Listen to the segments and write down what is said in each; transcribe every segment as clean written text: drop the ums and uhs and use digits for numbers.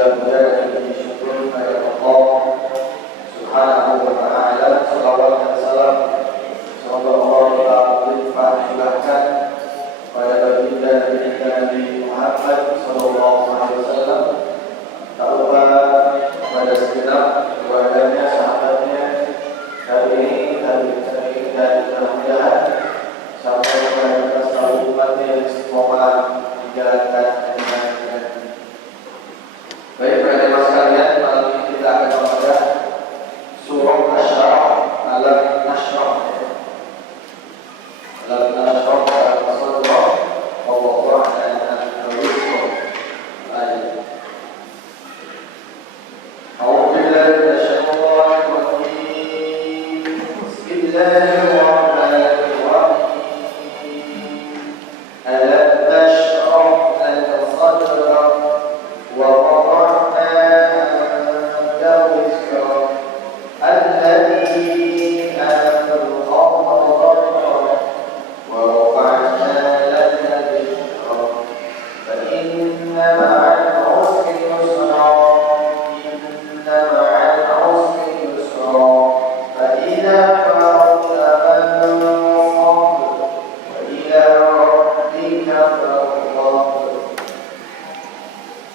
segala-galanya puji syukur kepada Allah Subhanahu wa ta'ala. Salawat dan salam semoga Allah limpah curahkan pada baginda Nabi Muhammad sallallahu alaihi wasallam, tak lupa pada segenap keluarganya, sahabatnya, hari ini dan mudah-mudahan sampai kepada selalu umatnya yang semoga menjalankan dengan baik. Baik, para jemaah sekalian, malam ini kita akan membaca surah Asy-Syarah, Alam-Nashrah, Al-Sadra, Allah dan Al-Rizq. A'udzu billahi minasyaitonir rajim. Bismillahirrahmanirrahim. Alam nashrah laka sadrak wa wada'na 'anka wizrak alladhi anqadha dhahrak wa rafa'na laka dhikrak fa inna ma'al 'usri yusra inna ma'al 'usri yusra fa idza faragta fansab wa ila rabbika farghab.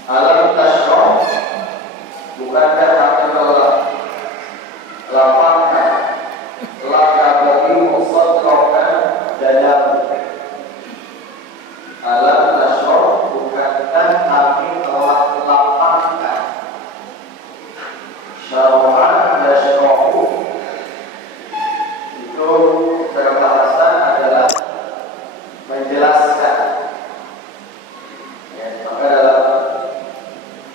Alam tashrah, bukankah kami telah lapangkan laka bagimu sadraka dadamu. Alam tashrah, bukankah kami telah lapangkan. Syarah yashrahu itu berbahasa adalah menjelaskan. Ya, maka dalam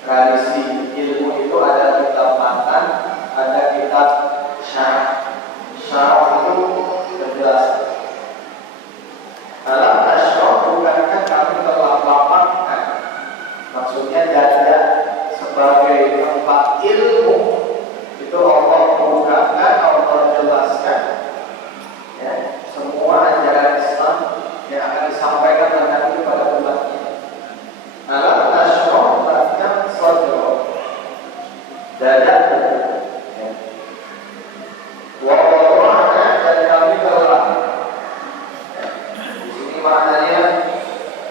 tradisi ilmu itu ada kitab matan, ada kitab syarah. Syarah itu menjelaskan. Alam tashrah, bukankah kami telah lapangkan, maksudnya dada sebagai tempat ilmu itu Allah bukakan, Allah jelaskan, ya, semua ajaran Islam yang akan disampaikan nanti kepada umatnya. Alam tashrah bukankah sadra, dada, ya. Wa wada'na, dan kami telah, ya, di sini maknanya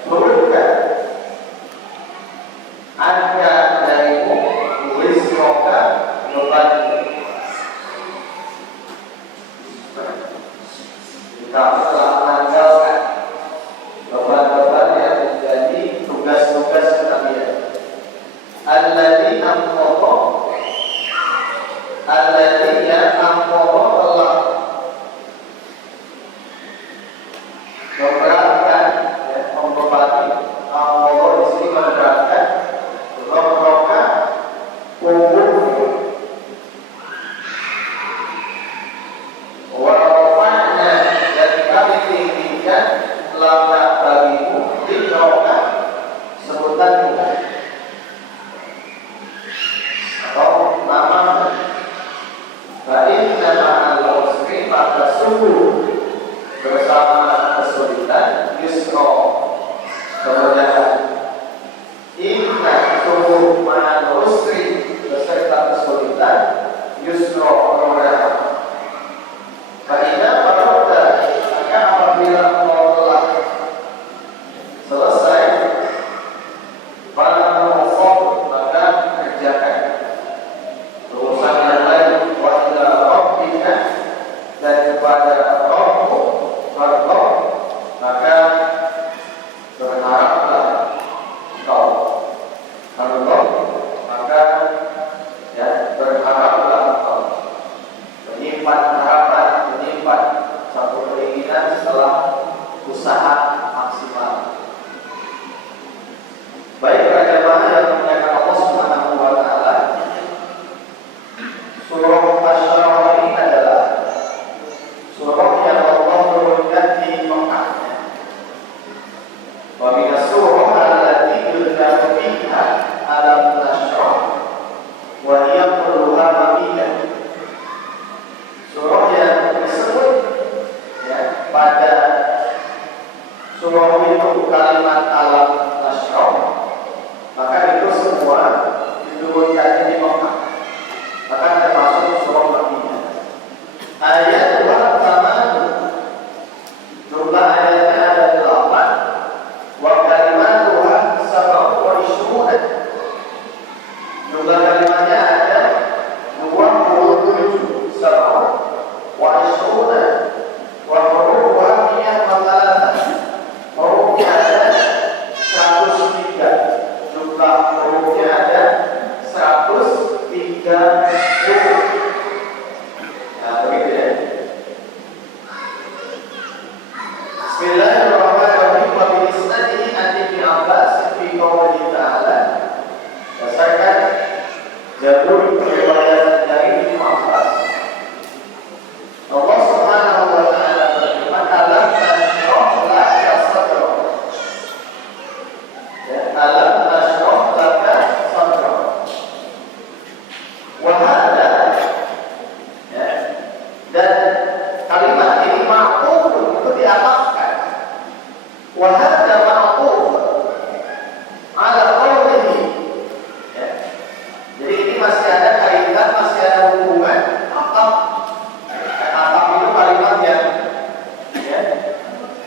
turunkan anka darimu wizroka bebanmu. Kami telah menanggalkan beban-beban yang menjadi tugas-tugas kenabian. Alladzi anqadha, alladzi yang anqadha telah memberatkan, ya, membebani. Anqadha di sini memberatkan dhahroka, punggungmu. Wa rafa'na, dan kami tinggikan laka bagimu dhikraka, sebutanmu atau namamu. Fa inna ma'al usri, maka sungguh bersama kesulitan, yusra, kemudahan. Inna, sungguh, ma'al usri, beserta kesulitan, yusra, kemudahan. Fa idza faragta, maka apabila engkau telah selesai, fansab, maka kerjakan urusan yang lain. Wa ila rabbika, dan kepada Rabbmu farghab, maka berharaplah engkau. Farghab, maka, ya, berharaplah engkau. Menyimpan harapan, menyimpan satu keinginan setelah usaha maksimal. Baik, para jemaah yang dimuliakan Allah Subhanahu wa ta'ala, surah Asy-Syarah ini adalah surah yang Allah turunkan di Mekah. Wa minas surah allati yudzaru fiha alam nashrah wa hiya kulluha makkiyah. Surah yang disebut, ya, pada surah itu kalimat alam nashrah, maka itu semua Zabur riwayat dari Ibnu Abbas. Allah Subhanahu wa taala berfirman, "Alam nashrah laka sadrak." Ya, alam nashrah laka sadrak. Wa hadza, ya, dan kalimat ini ma'quf itu diataskan. Wa hadza ma'quf ala qawlihi. Ya. Jadi ini masih ada kaitan, masih ada hubungan atap. Atap itu kalimat yang, ya,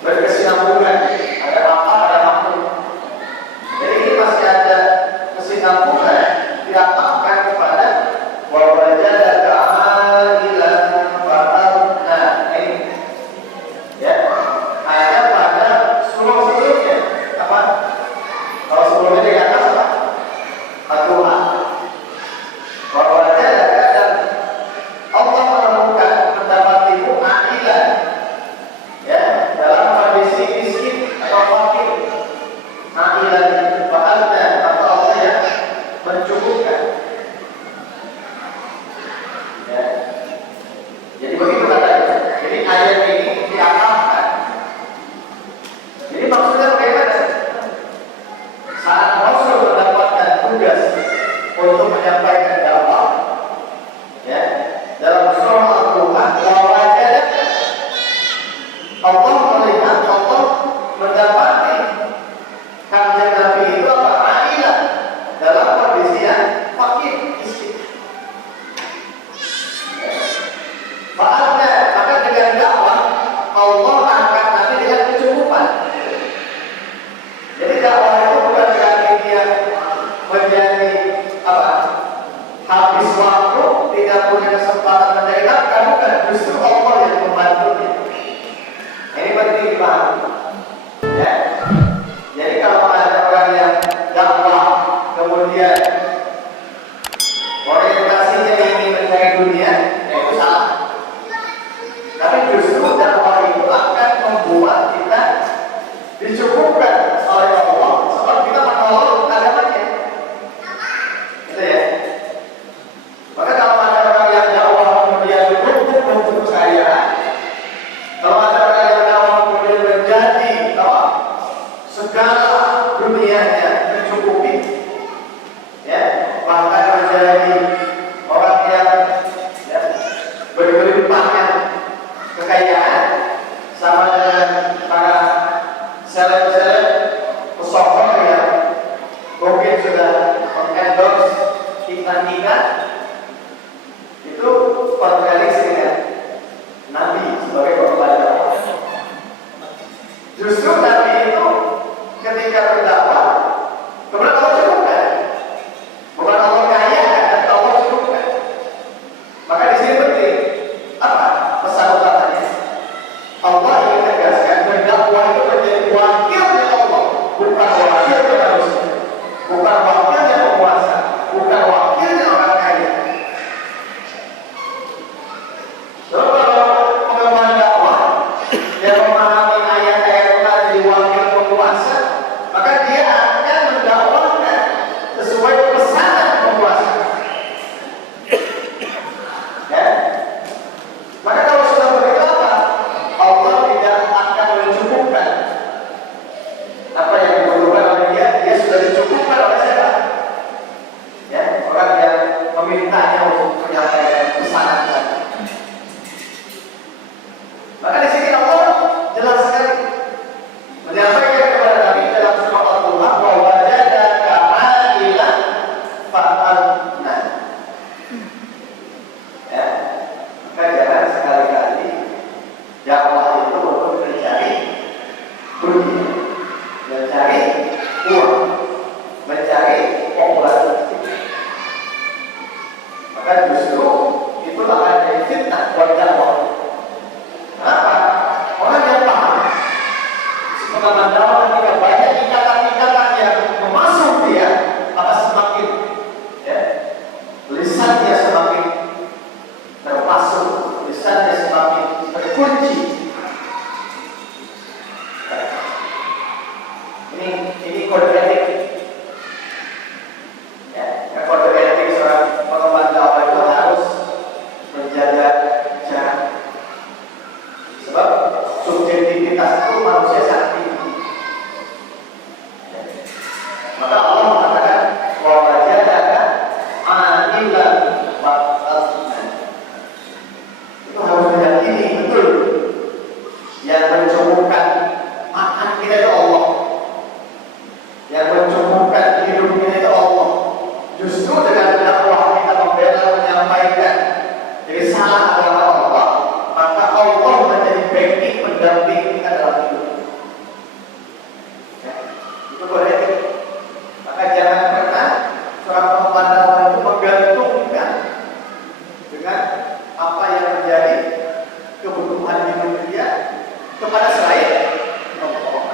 berkesinambungan. Ada atap, ada makhluk. Jadi ini masih ada kesinambungan, diatapkan kepada wa wajadaka 'ailan fa'alna. Ini, ya, ada pada sebelumnya apa? Kalau sebelumnya di atas apa? Atuhan. Wa wajadaka, dan Allah menemukan, mendapatimu 'ailan, ya, dalam kondisi miskin atau fakir. 'Ailan fa'alna, atau Allah yang mencukupkan. Ya. Jadi begitu katanya. Jadi ayat ini diamalkan. Jadi maksudnya bagaimana? Saat Rasul mendapatkan tugas untuk menyampaikan dakwah, ya, dalam surah Al-Quran, Allah melihat, Allah mendapati kanjeng Nabi itu apa? Ailah, dalam kondisi yang fakir, miskin. Maka dengan dakwah Allah angkat Nabi dengan kecukupan. Jadi dakwah itu bukan berarti dia menjadi apa? Habis waktu, tidak punya kesempatan mencari nafkah, bukan. Justru Allah yang membantunya. Ini penting dipahami. Ya. Jadi kalau ada orang yang dakwah kemudian orientasinya ingin mencari dunia, ya itu salah. Tapi justru dakwah itu akan membuat kita dicukupkan oleh Allah, sebab kita menolong agamanya. Gitu ya. Maka kalau ada orang yang dakwah kemudian untuk kekayaan, kalau ada orang yang dakwah kemudian menjadi apa? Segala dunianya tercukupi, ya, bahkan menjadi orang yang, ya, berlimpahnya kekayaan, sama dengan para seleb-seleb pesohor yang mungkin sudah mengendorse iklan-iklan, itu kontradiksi dengan Nabi sebagai korban dakwah. Justru Nabi itu ketika berdakwah, kemudian Allah cukupkan, bukan Allah kaya dan Allah cukupkan. Maka di sini penting apa pesan utamanya? Allah ingin tegaskan berdakwah itu menjadi wakilnya Allah, bukan wakilnya manusia, bukan wakilnya penguasa, bukan wakilnya orang kaya. Justru dengan dakwah kita membela, menyampaikan jadi salah agama Allah, maka Allah menjadi backing, mendampingi kita dalam hidup. Ya, itu boleh. Maka jangan pernah seorang pemandang orang itu menggantungkan dengan apa yang menjadi kebutuhan hidup dia kepada selain Allah.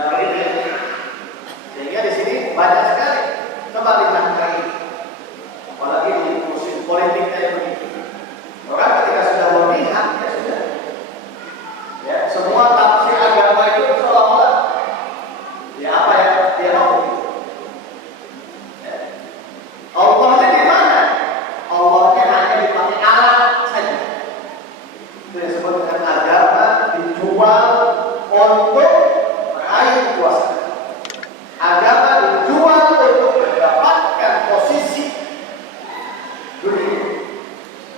Nah ini, sehingga di sini banyak sekali kebalikan lagi, apalagi di musim politik kayak begini. Orang ketika sudah memihak, ya sudah, ya semua tafsir agama itu seolah-olah ya apa yang dia mau. Ya. Allahnya di mana? Allahnya hanya dipakai alat saja. Itu disebut dengan agama dijual untuk meraih kuasa. Agama dijual untuk mendapatkan posisi dunia.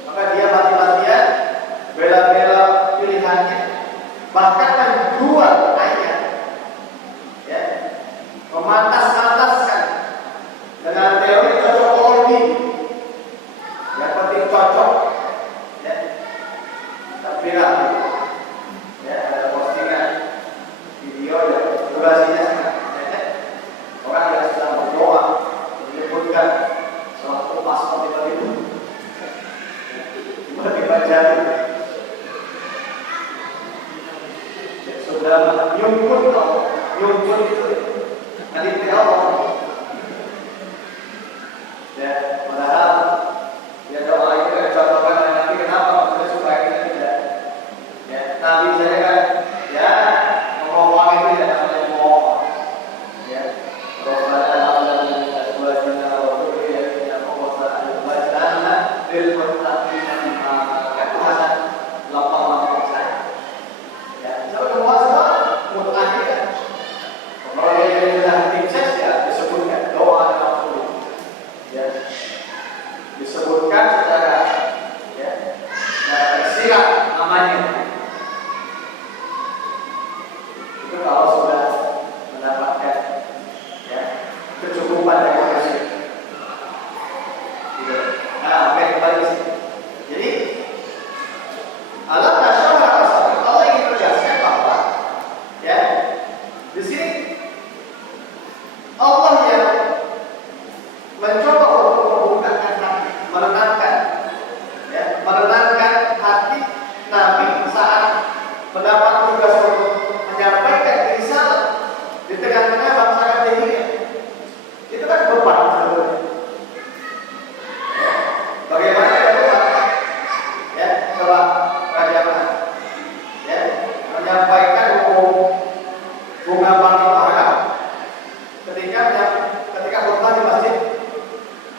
Maka dia mati-matian bela-bela pilihannya, bahkan menjual ayat, ya, memantas-mantaskan dengan teori cocokologi yang penting cocok, ya. Tapi ya ada postingan video yang durasinya sangat pendek. Orang yang sedang berdoa menyebutkan suatu paspor tiba-tiba jatuh. Sudah nyumput itu nanti Allah. Ya, padahal ya doa itu contohkan oleh Nabi. Kenapa maksudnya supaya kita tidak, ya Nabi saya kan ya ngomong itu ya namanya ngomong, ya Rabbana alhamdulillah azwajina wa dhurriyyatina qurrata a'yun waj'alna lil muttaqina imama. Itu hasan lapang saya. Ya, semua mutakhir. Kalau dia sudah sukses ya disebutkan doa dan ya disebutkan secara ya tersirat namanya. Itu kalau sudah mendapatkan ya kecukupan dari kasih. Gitu. Nah, oke, kembali ke sini. Jadi Allah Allah ingin menegaskan bahwa ya di sini Allah yang mencoba untuk membukakan hati, menenangkan hati Nabi saat mendapat tugas untuk menyampaikan risalah di tengah-tengah bangsa kafir. Itu kan beban sebenarnya. Bagaimana ya beban? Ya, coba kerajaan ya menyampaikan hukum bunga bank haram ketika khutbah di masjid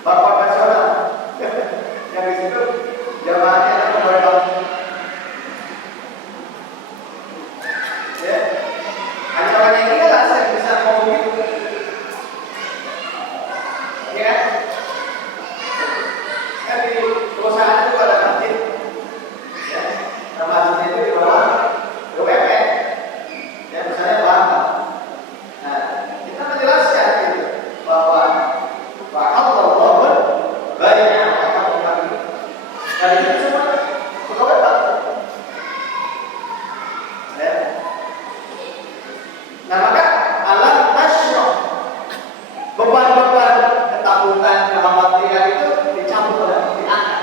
Bapak Nasional yang di situ jamaahnya ada beberapa ya hanya orang yang ini lah saya bisa ngomong gitu ya kan di perusahaan itu ada masjid ya nama masjid itu di bawah BUMN ya misalnya Bangka. Nah kita menjelaskan gitu bahwa Allah banyak orang dari itu semua pegawai bank. Ya. Nah maka alam nasyur beban-beban ketakutan, kekhawatiran itu dicabut oleh diangkat.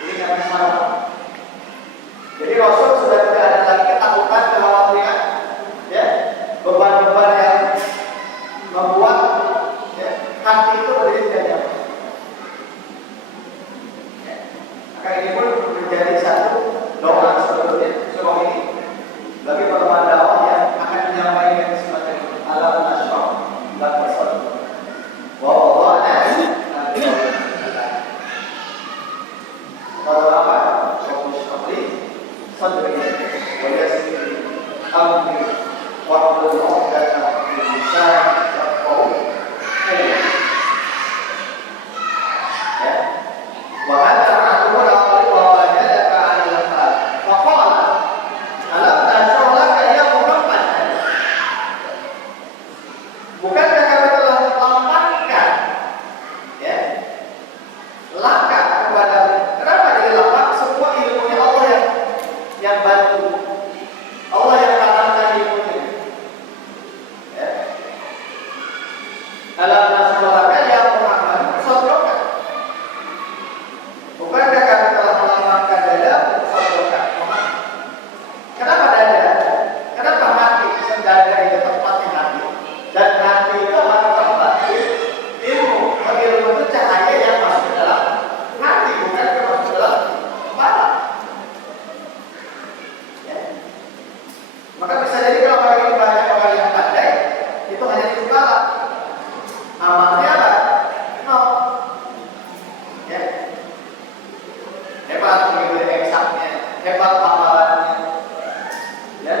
Jadi nggak masalah. Jadi Rasul sudah tidak ada lagi ketakutan, kekhawatiran, ya beban-beban yang membuat ya, hati itu berdiri tidak nyaman. Ya. Maka ini pun menjadi satu doa sebetulnya sebab ini bagi para dakwah yang akan menyampaikan semacam alam nasyur dan pesan. Bahwa kalau apa? Seperti sadri, wajah amri, waktu dan bisa kau ya. Bahkan aturan awal Alam nasrolaka ya Muhammad sadroka. Bukankah kami telah melapangkan dada sadroka Muhammad? Kenapa dada? Kenapa hati? Dada itu tempatnya hati. Dan hati itu adalah tempat ilmu. Ilmu itu cahaya yang masuk ke dalam hati, bukan masuk ke dalam kepala. Ya. Maka bisa jadi kalau orang ini banyak orang yang pandai, itu hanya di kepala. Amalnya apa? Nol. Ya. Hebat begitu eksaknya, hebat amalannya. Ya.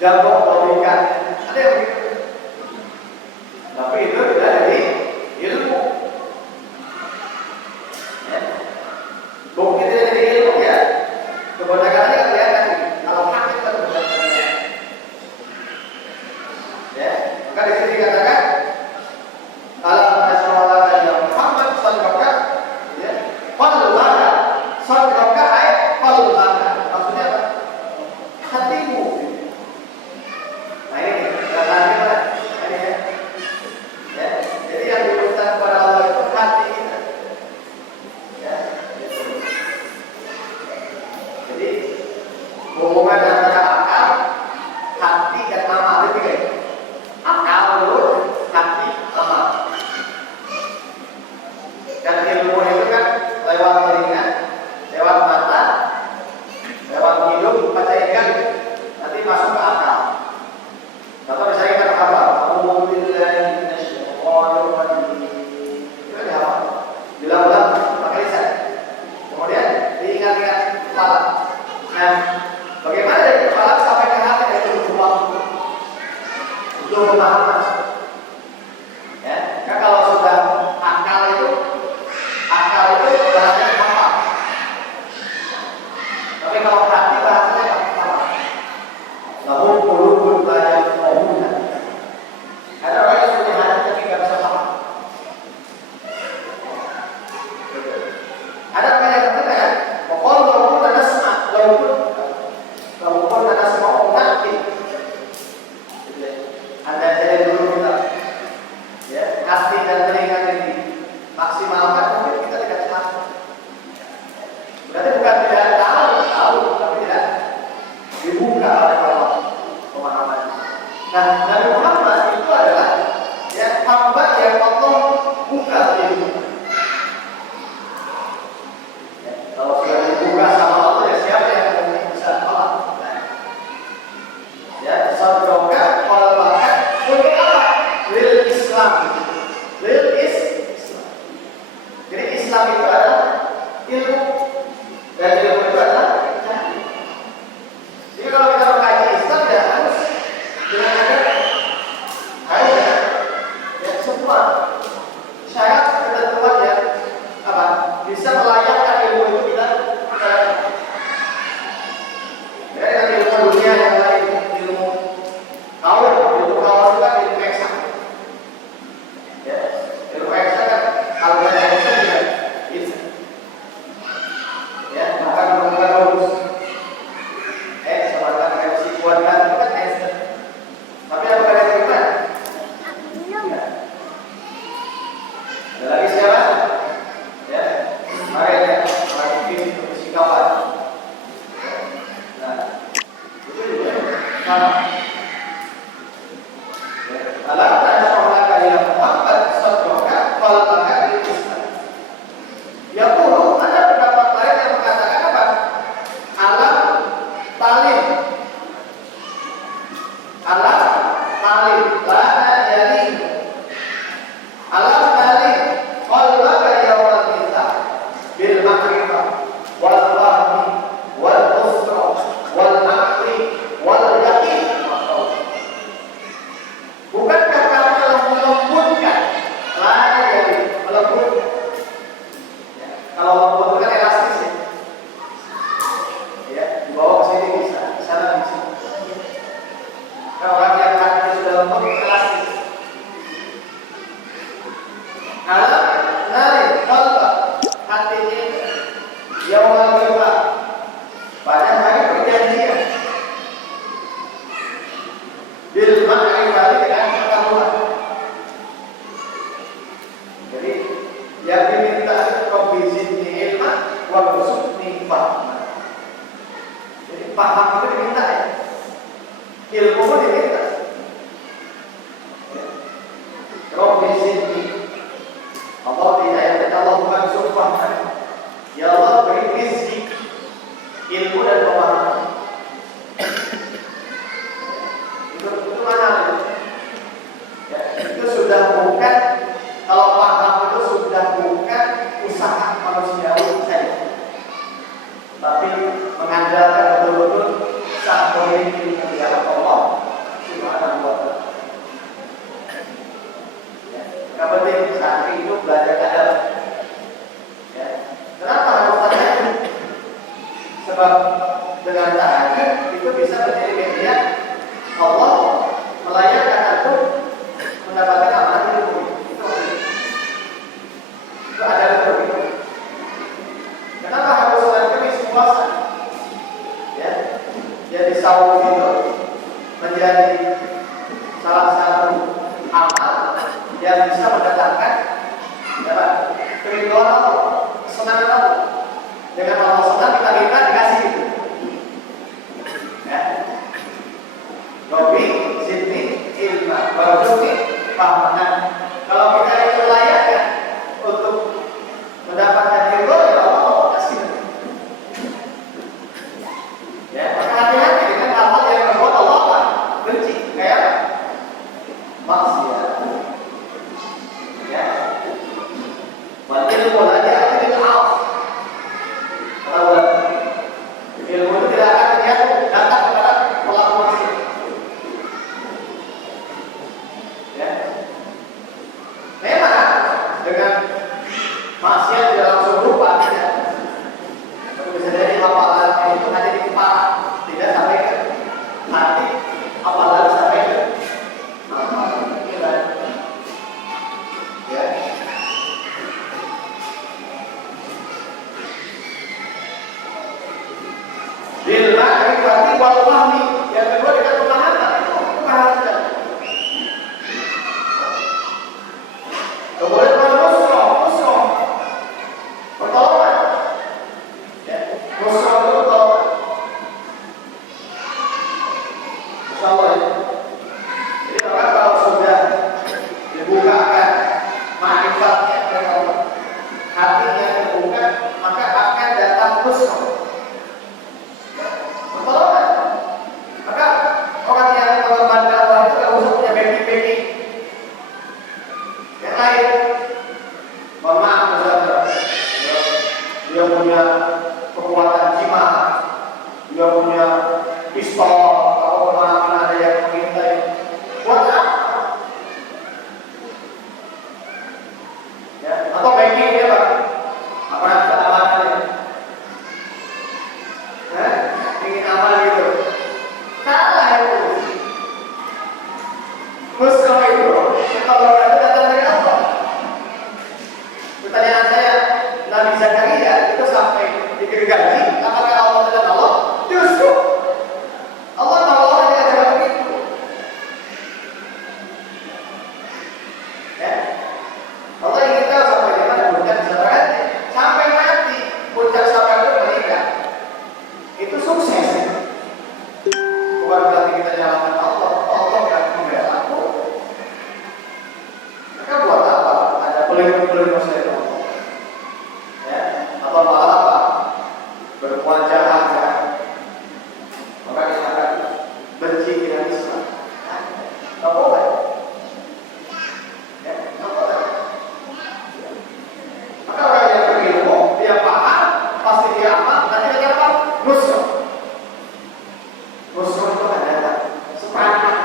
Jago logikanya. Ada yang begitu. Tapi itu tidak dari ilmu. Ya. Bukti tidak dari ilmu ya. Kebenarannya kelihatan. Kalau hati kita kebenarannya. Ya. Maka di sini dikatakan alam nasrolaka ya Muhammad sadroka, ya, qalbaka, sadroka ay qalbaka. Maksudnya apa? Hatimu. Nah ini lagi ini ya. Jadi yang diurusan kepada Allah itu hati kita. Ya. Jadi hubungan antara akal, hati dan amal itu kayak akal dulu, hati, amal. Dan ilmu itu kan lewat telinga, lewat mata, lewat hidung, baca ikan, nanti masuk ke akal. Contoh misalnya kata apa? Alhamdulillah, itu kan apa? Bilang-bilang pakai lisan. Kemudian diingat-ingat kepala. Nah, bagaimana dari kepala sampai ke hati dan itu waktu untuk pemahaman? Ya, kan kalau sudah akal itu bahasanya apa? Tapi kalau hati bahasanya apa? Namun qulubun la yafqahuna. Ada orang yang punya hati tapi nggak bisa paham. Ada orang yang mengatakan, "Qul law nasma, law nasma naqi." Anda jadi dulu kita, ya, hati dan telinga ini maksimalkan mungkin kita tidak tahu. Berarti bukan tidak tahu, tapi tidak dibuka oleh Allah pemahamannya. Nah, Nabi Muhammad itu adalah ya hamba yang Allah buka ilmu. Ya, kalau sudah dibuka sama Allah, ya siapa yang bisa tolak? Ya, sadroka qalbaka untuk apa? Lil Islam. Lil Islam. Jadi Islam itu adalah ilmu. Dan ilmu itu adalah cahaya. Jadi kalau kita mengkaji Islam ya harus dengan ada ya semua syarat ketentuan yang apa bisa melayakkan ilmu itu kita dari ilmu dunia yang lain, ilmu kaum itu kan ilmu eksak. Ya, ilmu eksak kan kalau ada eksak juga bisa. Ya, bukan rumus. Semacam reaksi kuadrat itu kan eksak. Tapi apa kalian beriman? Ya. Ada lagi siapa? Ya, mari ya, mari fisikawan. Nah, itu juga sama. Alam nasrolaka ya Muhammad sadroka qalbaka lil Islam. Ya puluh, ada pendapat lain yang mengatakan apa? Alam talim. Alam talim, lana jadi. Alam talim, qalbaka yawmal qiyamah bil ma'rifah wal fahmi wal nusra wal aqli wal yaqin. Bukankah kamu telah melembutkan? Lana jadi melembut. Ya, kalau lembut itu kan elastis ya. Ya, dibawa ke sini bisa, di sana bisa. Kalau orang yang hati sudah lembut, elastis. Alam nari qalba, hati ini yawmal qiyamah, pada hari perjanjian. Bil ma'rifah dengan pengetahuan. Jadi yang diminta itu Rabbi zidni ilma warzuqni fahma. Jadi paham itu diminta ya. Ilmu pun diminta. Rabbi zidni. Allah diayatkan Allahumma rzuq fahma. Ya Allah beri rizki, ilmu dan pemahaman. Itu mana? Ya, itu sudah bukan, kalau paham itu sudah bukan usaha manusiawi saja, tapi mengandalkan betul-betul sang pemilik yang Allah Subhanahu wa Ta'ala. Yang penting santri itu belajar adab. Ya. Kenapa harus tanya? Sebab dengan tahajud itu bisa menjadi media Allah melayakkan aku mendapatkan amanah ilmu. Itu ada begitu. Kenapa harus sholat Kamis puasa? Ya, jadi sahur itu menjadi salah satu amal yang bisa mendatangkan keriduan Allah, kesenangan Allah. Dengan Allah senang kita minta dikasih gitu. Ya. Rabbi zidni ilma warzuqni fahma. Kalau kita itu layak ya untuk mendapatkan ridho ya Allah kasih. Ya, maka hati-hati dengan hal-hal yang membuat Allah benci, kayak maksiat. Ya. Wal ilmu la ya'til al-'af. Ilmu itu tidak akan datang kepada pelaku maksiat. Ya. Memang dengan maksiat tidak langsung lupa, tidak. Tapi bisa jadi hafalannya itu hanya di kepala, tidak sampai ke hati, apalagi sampai ke pikiran. Ya. Bil ma'rifati wal fahmi. Yang kedua dengan pemahaman itu bahasa. Kemudian nusrah, pertolongan. Ya, nusrah itu pertolongan. Insyaallah ya. Jadi maka kalau sudah dibukakan ma'rifatnya kepada Allah, hatinya terbuka, maka akan datang nusrah. Pertolongan. Maka orang yang mengorbankan Allah itu tidak usah punya backing yang lain. Mohon maaf misalnya, dia punya kekuatan jimat, dia punya pistol, kalau kemana-mana ada yang mengintai. Buat apa? Ya, atau backing dia Pak? Apa keamanannya? Ingin amal gitu. Salah itu. Nusrah itu kalau itu datang dari Allah. Pertanyaan saya, Nabi Zakaria itu sampai digergaji, apakah Allah dan Allah? Justru Allah nolong dia dengan begitu. Ya, Allah ingin tahu sampai di mana puncak kesabarannya. Sampai mati puncak sabar itu meninggal. Itu sukses. Bukan berarti kita nyalakan Allah. Allah akan membela aku. Maka buat apa? Ada pelindung-pelindung saya itu. Ya, atau malah apa? Bermuajahah ya. Maka kita akan benci dengan Islam. Nggak boleh. Ya, nggak boleh. Maka orang yang berilmu, dia paham, pasti dia aman, nanti dia apa? Nusrah. Nusrah itu ada sepakat.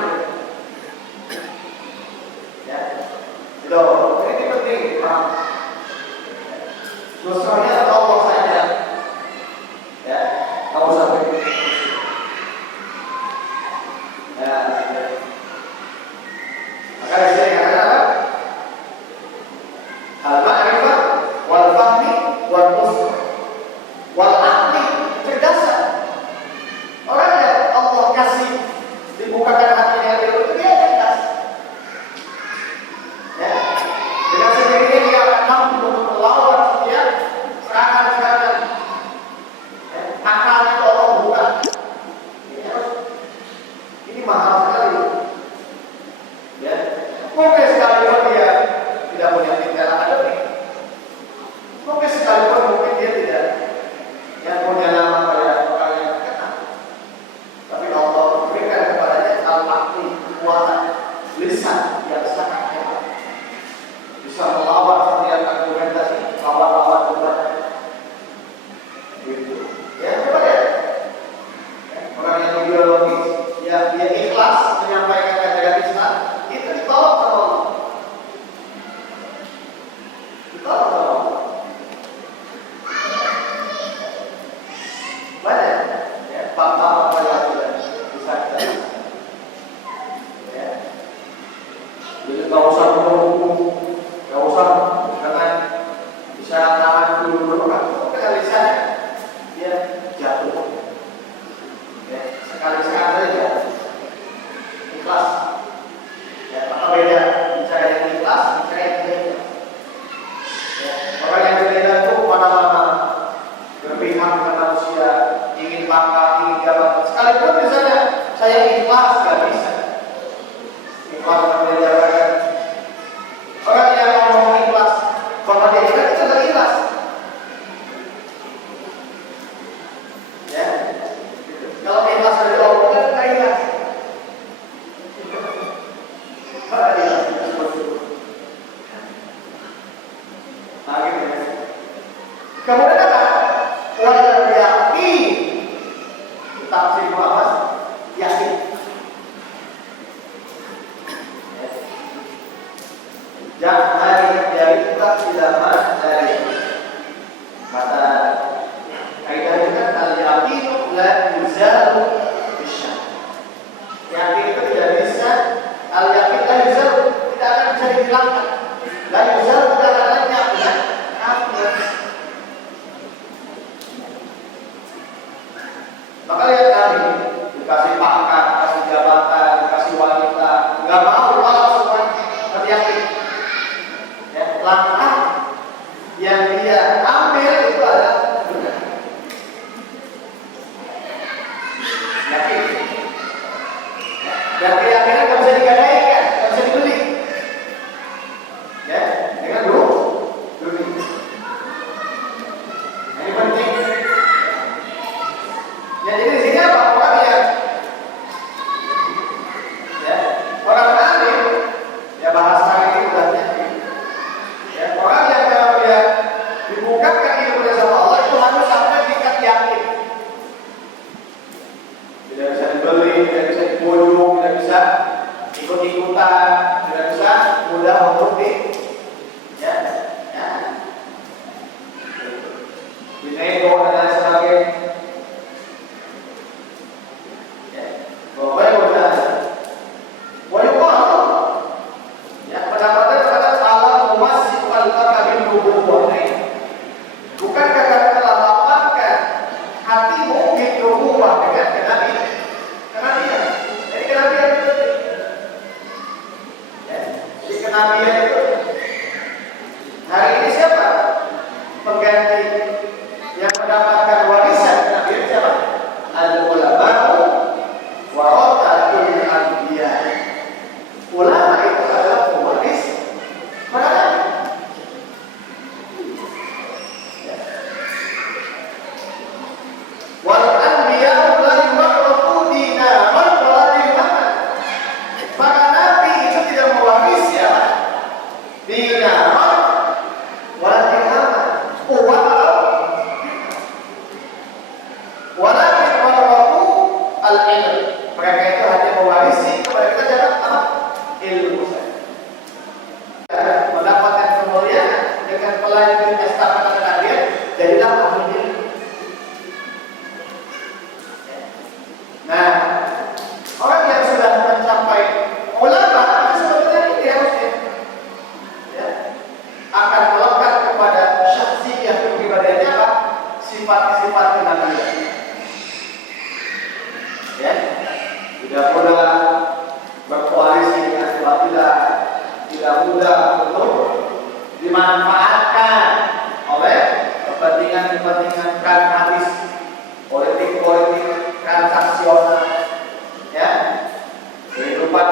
Ya, itu ini penting. Nusrahnya Allah saja. Ya, kamu sampai. Ya, maka di sini kata apa? Al-ma'rifah wal fahmi wal nusrah wal aqli, cerdasan. Orang yang Allah kasih dibukakan hatinya itu dia cerdas. Ya, dengan sendirinya dia Banyak ya, fakta yang sudah bisa kita ya. Jadi nggak usah menunggu, nggak usah dengan bisa tahan dulu kan, kalau bisa dia jatuh ya, sekali-sekali aja ikhlas ya, maka beda bicara yang ikhlas, bicara yang tidak ya, orang yang berbeda itu mana-mana berpihak dengan manusia, ingin pangkat, ingin jabatan, sekalipun misalnya saya ikhlas, gak bisa ikhlas dengan jabatan. Orang yang ngomong ikhlas bahwa dia ikhlas, itu gak ikhlas ya. Kalau ikhlas dari Allah kan gak ikhlas. Kemudian apa? Wal yakin. Tafsir Muhammad yakin. Jangan dari kita tidak dari kata kaidah itu kan al yakin la yuzalu bisyak. Yakin itu tidak bisa, al yakin la yuzalu tidak akan bisa dihilangkan. La yuzalu tidak akan lenyap dengan kafir. Maka lihat tadi, dikasih pangkat, dikasih jabatan, dikasih wanita, nggak mau malah semuanya teryakin. Ya, langkah yang dia ambil itu adalah benar. Yakin. Dan keyakinan nggak bisa digadaikan, nggak bisa dibeli. Ya, dengan duit. Ini penting. Ya, jadi di sini apa? Orang yang ya, orang alim ya, bahasa ini udahnya ya, orang yang kalau dia dibukakan ilmu sama Allah itu harus sampai tingkat yakin. Tidak bisa dibeli, tidak bisa dibujuk, tidak bisa ikut-ikutan, tidak bisa mudah untuk ya, dinego dan lain sebagainya. Bukankah kalian telah lapangkan hatimu di rumah dengan kenabian? Jadi kenabian itu, ya, di kenabian itu hari ini siapa pengganti yang mendapatkan warisan kenabian siapa? Al-ulama'u warathatul anbiya. Ulama itu adalah pewaris para nabi. Wal anbiya la yuwarrithu dinaran wala dirhaman. Maka nabi itu tidak mewarisi apa? Dinaran wala dirhaman. Walakin warathu al-ilm. Mereka itu hanya mewarisi kepada kita jalan apa? Ilmu saja. Mendapatkan kemuliaan dengan pelayanan estafet kenabian, jadilah ahli ilmu. Nah, orang yang sudah mencapai ulama itu sebetulnya ini harusnya ya, akan melekat kepada syakhsiyah kepribadiannya apa? Sifat-sifat kenabian. Ya, tidak mudah berkoalisi dengan kebatilan, tidak mudah untuk dimanfaatkan oleh kepentingan-kepentingan pragmatis, politik transaksional, ya, kehidupan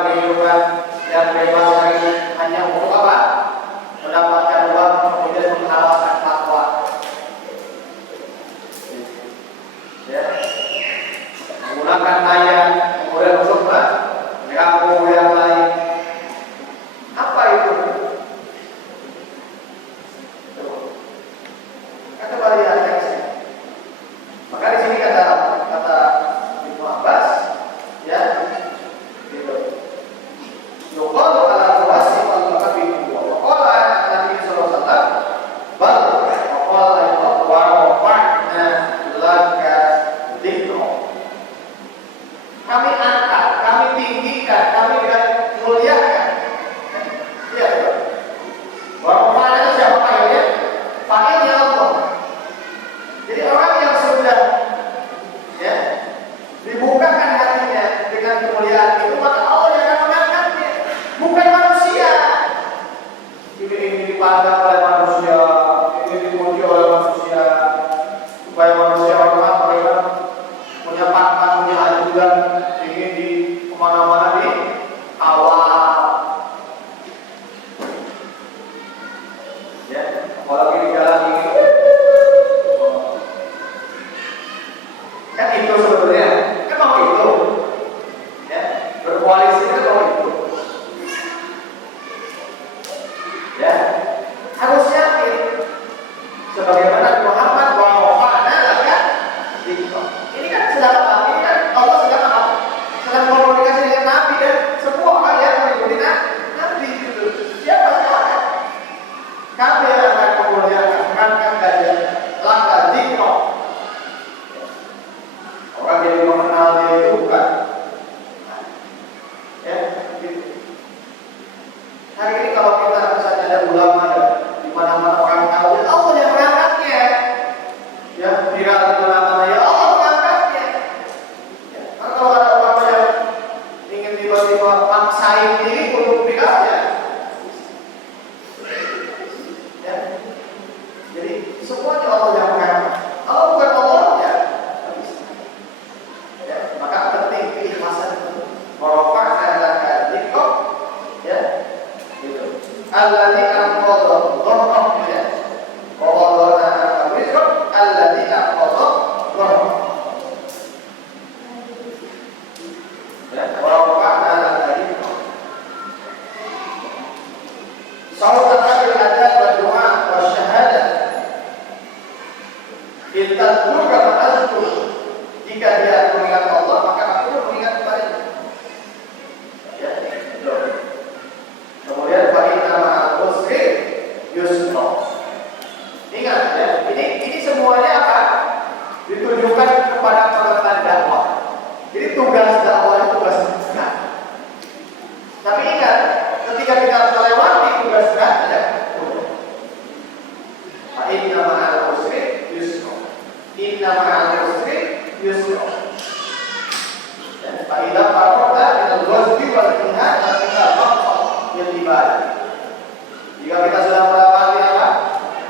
yang bebas lagi hanya untuk apa? Mendapatkan uang kemudian menghalalkan fatwa, ya, menggunakan ayat kemudian untuk mengganggu yang lain. Apa itu? dipandang oleh manusia, ingin dipuji oleh manusia, supaya manusia hormat, mereka punya pangkat, punya ajudan, ingin di kemana-mana di awal. Ya, apalagi di jalan ingin. Kan itu sebetulnya, kan mau itu. Ya, berkoalisi kan mau itu. Ya, harus yakin sebagaimana Muhammad wa wafa'na laka dzikra. Ini kan sedang apa? Ini kan Allah sedang apa? Sedang komunikasi dengan Nabi dan semua orang yang mengikuti Nabi itu. Siapa saja? Kami akan memuliakan angkat gajah laka dzikra. Orang jadi mengenal dia itu bukan. Ya, gitu. Hari ini kalau kita misalnya ada ulama ya, di mana-mana orang tahu, ya Allah yang mengangkatnya. Ya, viral di mana-mana, ya Allah mengangkatnya. Ya, karena kalau ada orang yang ingin tiba-tiba maksain diri untuk viral ya. Ya. Jadi semuanya Allah yang mengangkat. Allah bukan Allah ya. Ya, maka penting keikhlasan itu. Merofakkan dan dzikr ya. Alladzi anqadha dhahrak ya. Wa wada'na 'anka wizrak alladzi anqadha dhahrak. Ya, wa rafa'na laka dhikrak. Sautan bil adab wa du'a wa syahadah. Intadzuka ma'azkur. Jika dia mengingat Allah, maka aku pun mengingat kepadanya. Ya, kemudian fa'inna ma'al usri yusra. Ingat ya, ini semuanya apa? Ditujukan kepada pengemban dakwah. Jadi tugas dakwah itu tugas berat. Tapi ingat, ketika kita melewati tugas berat ya, fa'inna ma'al usri yusra. Inna ma'al usri yusra. Fa'idza faragta minal ghazwi wal jihad fatinggal maqsad yang dibalik. Jika kita sudah melewati apa?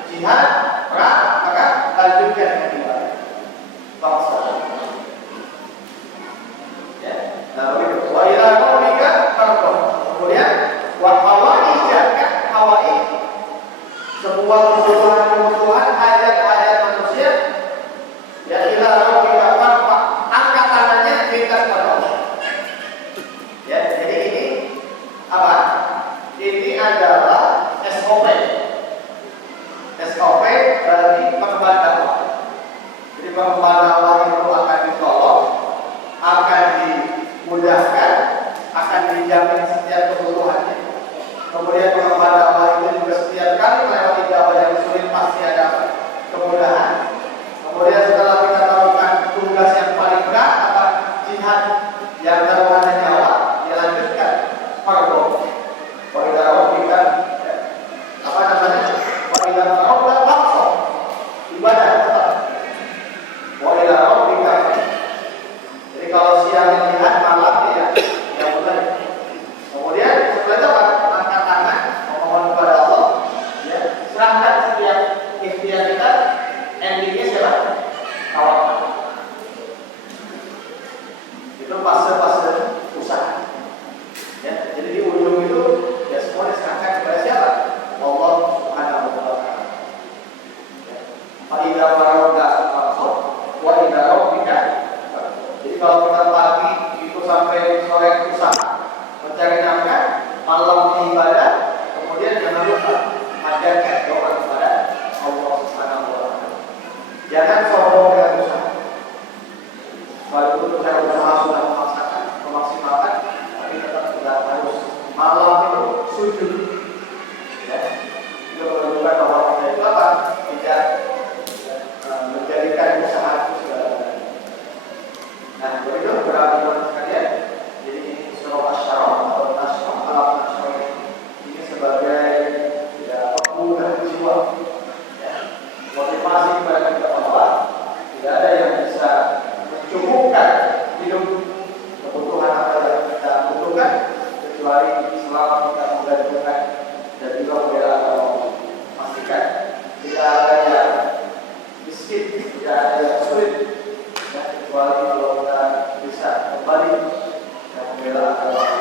Jihad, perang, maka lanjutkan yang dibalik. Bangsa. Ya. Nah, begitu. Wa ila qaumika farqah. Kemudian wa hawaija kan hawaij. Semua kebutuhan hajat-hajat manusia ya ila qaumika farqah. Angkat tangannya minta kepada Allah. Ya, jadi ini apa? Ini adalah SOP. SOP dari pengemban dakwah. Jadi pengemban dakwah itu akan ditolong, akan dimudahkan, akan dijamin setiap kebutuhannya. Kemudian pengemban dakwah itu juga setiap kali melewati dakwah yang sulit miskin, tidak ada yang sulit, ya, kecuali kalau kita bisa kembali dan membela agama